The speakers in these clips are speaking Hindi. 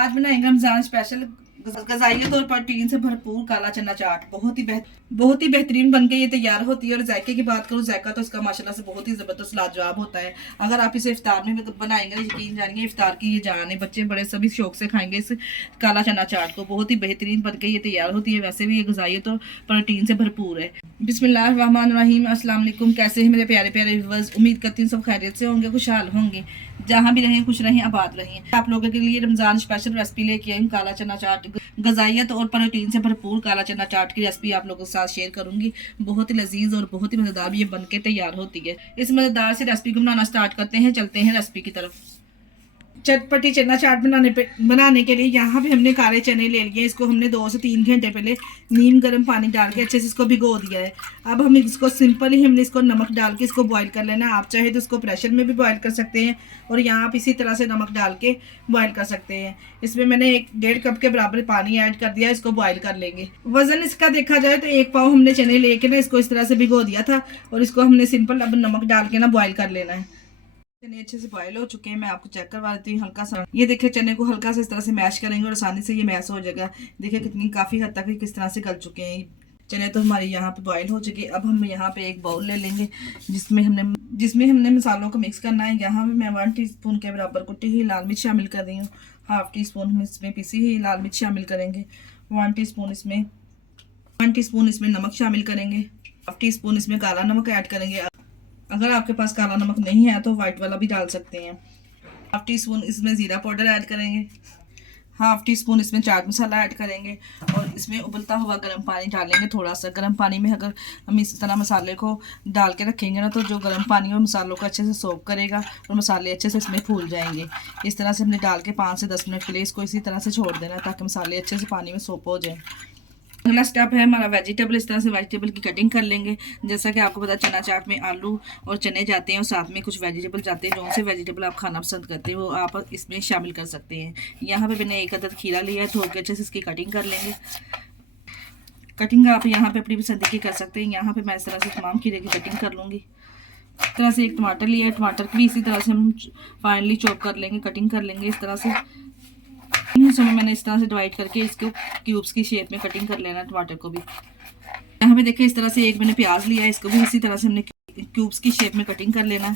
आज बनाएंगे रमजान स्पेशल ग़िज़ाइयत और प्रोटीन से भरपूर काला चना चाट। बहुत ही बेहतरीन बनके ये तैयार होती है। और जायके की बात करूँ, जायका तो इसका माशाल्लाह से बहुत ही ज़बरदस्त लाजवाब होता है। अगर आप इसे इफ्तार में बनाएंगे तो यकीन जानिए इफ्तार की ये जान है। बच्चे बड़े सभी शौक से खाएंगे इस काला चना चाट को। बहुत ही बेहतरीन बनके ये तैयार होती है। वैसे भी ये ग़िज़ाइयत और प्रोटीन से भरपूर है। बिस्मिल्लाहिर्रहमानिर्रहीम। अस्सलाम वालेकुम। कैसे हैं मेरे प्यारे प्यारे व्यूअर्स? उम्मीद करती हूँ सब खैरियत से होंगे, खुशहाल होंगे। जहाँ भी रहें खुश रहें, आबाद रहें। आप लोगों के लिए रमज़ान स्पेशल रेसिपी लेके आई हूँ, काला चना चाट। ग़िज़ाइयत और प्रोटीन से भरपूर काला चना चाट की रेसिपी आप लोगों के साथ शेयर करूंगी। बहुत ही लजीज और बहुत ही मज़ेदार ये बनके तैयार होती है। इस मज़ेदार से रेसिपी को बनाना स्टार्ट करते हैं। चलते हैं रेसिपी की तरफ। चटपटी चना चाट बनाने के लिए यहाँ पे हमने काले चने ले लिए। इसको हमने 2 से 3 घंटे पहले नीम गर्म पानी डाल के अच्छे से इसको भिगो दिया है। अब हम इसको सिंपल ही हमने इसको नमक डाल के इसको बॉईल कर लेना है। आप चाहे तो इसको प्रेशर में भी बॉईल कर सकते हैं और यहाँ आप इसी तरह से नमक डाल के बॉईल कर सकते हैं। इसमें मैंने 1.5 कप के बराबर पानी ऐड कर दिया। इसको बॉईल कर लेंगे। वजन इसका देखा जाए तो 1 पाव हमने चने लेके ना इसको इस तरह से भिगो दिया था और इसको हमने सिंपल अब नमक डाल के ना बॉईल कर लेना है। चने अच्छे से बॉयल हो चुके हैं। मैं आपको चेक करवा देती हूँ हल्का सा। ये देखिए चने को हल्का सा इस तरह से मैश करेंगे और आसानी से ये मैश हो जाएगा। देखिए कितनी काफ़ी हद तक किस तरह से गल चुके हैं। चने तो हमारे यहाँ पे बॉयल हो चुके हैं। अब हम यहाँ पे एक बाउल ले लेंगे जिसमें हमने मसालों को मिक्स करना है। यहाँ पे मैं 1 टीस्पून के बराबर कुटी हुई लाल मिर्च शामिल कर रही हूँ। 1/2 टीस्पून हम इसमें पिसी हुई लाल मिर्च शामिल करेंगे। 1 टीस्पून इसमें नमक शामिल करेंगे। 1/2 टीस्पून इसमें काला नमक ऐड करेंगे। अगर आपके पास काला नमक नहीं है तो वाइट वाला भी डाल सकते हैं। 1/2 टीस्पून इसमें ज़ीरा पाउडर ऐड करेंगे। 1/2 टीस्पून इसमें चाट मसाला ऐड करेंगे और इसमें उबलता हुआ गर्म पानी डालेंगे। थोड़ा सा गर्म पानी में अगर हम इस तरह मसाले को डाल के रखेंगे ना तो जो गर्म पानी और मसालों को अच्छे से सोक करेगा और मसाले अच्छे से इसमें फूल जाएंगे। इस तरह से हमने डाल के 5 से 10 मिनट के लिए इसको इसी तरह से छोड़ देना ताकि मसाले अच्छे से पानी में सोप हो जाए। अगला स्टेप है हमारा वेजिटेबल। इस तरह से वेजिटेबल की कटिंग कर लेंगे। जैसा कि आपको पता चना चाट में आलू और चने जाते हैं और साथ में कुछ वेजिटेबल जाते हैं। कौन से वेजिटेबल आप खाना पसंद करते हैं वो आप इसमें शामिल कर सकते हैं। यहाँ पे मैंने 1 अदद खीरा लिया है। धो के अच्छे से इसकी कटिंग कर लेंगे। कटिंग आप यहाँ पे अपनी पसंद की कर सकते हैं। यहाँ पे मैं इस तरह से तमाम खीरे की कटिंग कर लूँगी। इस तरह से एक टमाटर लिया है। टमाटर की भी इसी तरह से हम फाइनली चॉप कर लेंगे, कटिंग कर लेंगे। इस तरह से समय मैंने इस तरह से डिवाइड करके इसको क्यूब्स की शेप में कटिंग कर लेना। टमाटर को भी यहाँ पे देखिए इस तरह से एक मैंने प्याज लिया है। इसको भी इसी तरह से हमने क्यूब्स की शेप में कटिंग कर लेना।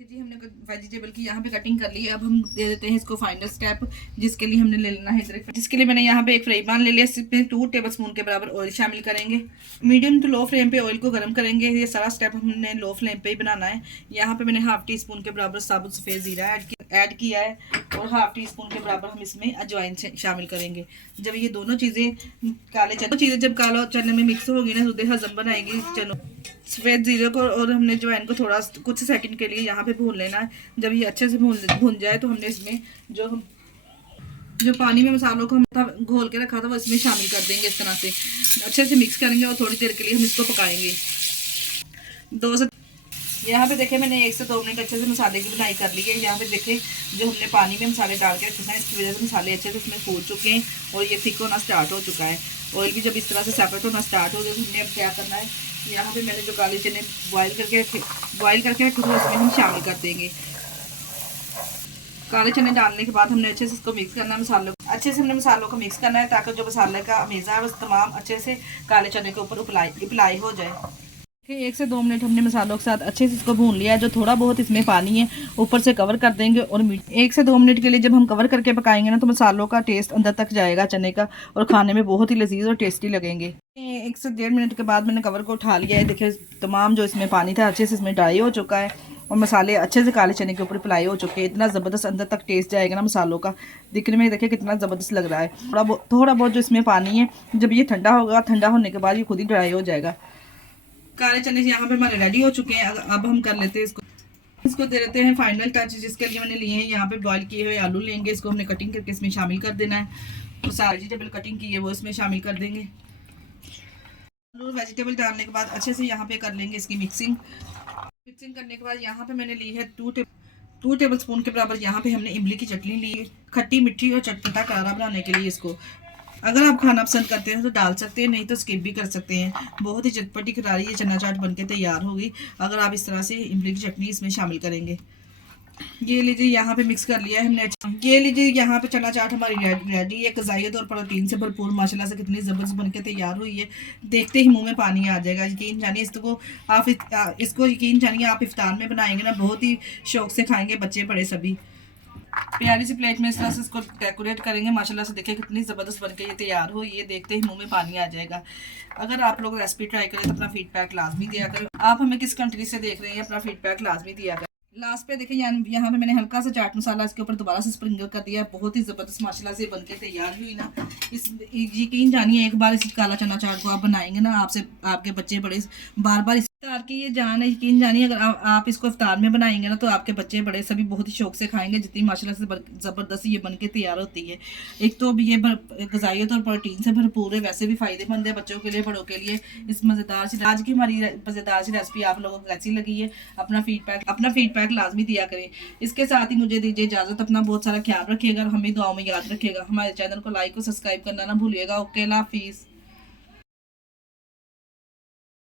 जी हमने वेजिटेबल की यहाँ पे कटिंग कर ली है। अब हम दे देते हैं इसको फाइनल स्टेप जिसके लिए हमने ले लेना है जिसके लिए मैंने यहाँ पे एक फ्राई पैन ले लिया। इसमें 2 टेबलस्पून के बराबर ऑयल शामिल करेंगे। मीडियम टू लो फ्लेम पे ऑयल को गर्म करेंगे। ये सारा स्टेप हमने लो फ्लेम पे ही बनाना है। यहाँ पे मैंने 1/2 टीस्पून के बराबर साबुत सफ़ेद ज़ीरा ऐड किया है और 1/2 टीस्पून के बराबर हम इसमें अजवाइन शामिल करेंगे। जब ये दोनों चीज़ें जब काला चने में मिक्स होगी ना तो हजम बनाएंगी चनों। सफ़ेद ज़ीरे को और हमने अजवाइन को थोड़ा कुछ सेकंड के लिए यहाँ पे भून लेना है। जब ये अच्छे से भून जाए तो हमने इसमें जो पानी में मसालों को हम घोल के रखा था वो इसमें शामिल कर देंगे। इस तरह से अच्छे से मिक्स करेंगे और थोड़ी देर के लिए हम इसको पकाएंगे। यहाँ पे देखें मैंने 1 से 2 मिनट अच्छे से मसाले की बुनाई कर ली है। यहाँ पे देखें जो हमने पानी में मसाले डाल के रखे हैं इसकी वजह से मसाले अच्छे से इसमें फूल चुके हैं और ये थिक होना स्टार्ट हो चुका है। ऑयल भी जब इस तरह से सेपरेट होना स्टार्ट हो गया तो हमने अब क्या करना है, यहाँ पे मैंने जो काले चने बॉयल करके रखे तो इसमें हम शामिल कर देंगे। काले चने डालने के बाद हमने अच्छे से इसको मिक्स करना है। मसालों को मिक्स करना है ताकि जो मसाले का अमेज़ा है वो तमाम अच्छे से काले चने के ऊपर अप्लाई हो जाए। 1 से 2 मिनट हमने मसालों के साथ अच्छे से इसको भून लिया है। जो थोड़ा बहुत इसमें पानी है ऊपर से कवर कर देंगे और 1 से 2 मिनट के लिए जब हम कवर करके पकाएंगे ना तो मसालों का टेस्ट अंदर तक जाएगा चने का और खाने में बहुत ही लजीज और टेस्टी लगेंगे। 1 से 1.5 मिनट के बाद मैंने कवर को उठा लिया है। देखिए तमाम जो इसमें पानी था अच्छे से इसमें ड्राई हो चुका है और मसाले अच्छे से काले चने के ऊपर अप्लाई हो चुके हैं। इतना ज़बरदस्त अंदर तक टेस्ट जाएगा ना मसालों का, दिखने में देखिए कितना ज़बरदस्त लग रहा है। थोड़ा बहुत जो इसमें पानी है जब ये ठंडा होगा, ठंडा होने के बाद ये खुद ही ड्राई हो जाएगा। काले चने यहाँ पे हमारे रेडी हो चुके हैं। अब हम कर लेते हैं इसको दे देते हैं फाइनल टच जिसके लिए मैंने लिए हैं यहाँ पे बॉईल किए हुए आलू लेंगे। इसको हमने कटिंग करके इसमें शामिल कर देना है और सारी वेजिटेबल कटिंग की है वो इसमें शामिल कर देंगे। आलू वेजिटेबल डालने के बाद अच्छे से यहाँ पे कर लेंगे इसकी मिक्सिंग करने के बाद यहाँ पे मैंने ली है 2 टेबलस्पून के बराबर यहाँ पे हमने इमली की चटनी ली है। खट्टी मिट्टी और चटपटा करारा बनाने के लिए इसको अगर आप खाना पसंद करते हैं तो डाल सकते हैं, नहीं तो स्किप भी कर सकते हैं। बहुत ही चटपटी करारी ये चना चाट बनके तैयार होगी अगर आप इस तरह से इमली की चटनी इसमें शामिल करेंगे। ये लीजिए यहाँ पे मिक्स कर लिया है हमने। ये लीजिए यहाँ पे चना चाट हमारी रेडी है, ग़िज़ाइयत और प्रोटीन से भरपूर माशाल्लाह से कितनी ज़बरदस्त बनके तैयार हुई है। देखते ही मुंह में पानी आ जाएगा। यकीन जानिए इसको यकीन जानिए आप इफ्तार में बनाएंगे ना, बहुत ही शौक से खाएंगे बच्चे बड़े सभी। प्यारी सी प्लेट में इस तरह से इसको डेकोरेट करेंगे। माशाल्लाह से देखिए कितनी ज़बरदस्त बनके ये तैयार हो, ये देखते ही मुंह में पानी आ जाएगा। अगर आप लोग रेसिपी ट्राई करें तो अपना फीडबैक लाजमी दिया करें। आप हमें किस कंट्री से देख रहे हैं, अपना फीडबैक लाजमी दिया करें। लास्ट पे देखिए यहाँ पे मैंने हल्का सा चाट मसाला इसके ऊपर दोबारा से स्प्रिंकल कर दिया। बहुत ही ज़बरदस्त माशाल्लाह से बनके तैयार हुई ना। इस यकीन जानिए एक बार इस काला चना चाट को आप बनाएंगे ना, आपसे आपके बच्चे बड़े बार बार इफ्तार की ये जान है। यकीन जानिए अगर आप इसको इफ्तार में बनाएंगे ना तो आपके बच्चे बड़े सभी बहुत ही शौक से खाएंगे, जितनी माशाल्लाह से ज़बरदस्त ये बनके तैयार होती है। एक तो ये ग़िज़ाइयत और प्रोटीन से भरपूर है, वैसे भी फ़ायदेमंद है बच्चों के लिए बड़ों के लिए। इस मज़ेदार सी आज की हमारी मज़ेदार सी रेसिपी आप लोगों को कैसी लगी है, अपना फीडबैक लाजमी दिया करें। इसके साथ ही मुझे दीजिए इजाज़त। अपना बहुत सारा ख्याल रखिएगा, हमें दुआओं में याद रखिएगा। हमारे चैनल को लाइक और सब्सक्राइब करना ना भूलिएगा। ओके, अल्लाह हाफिज़।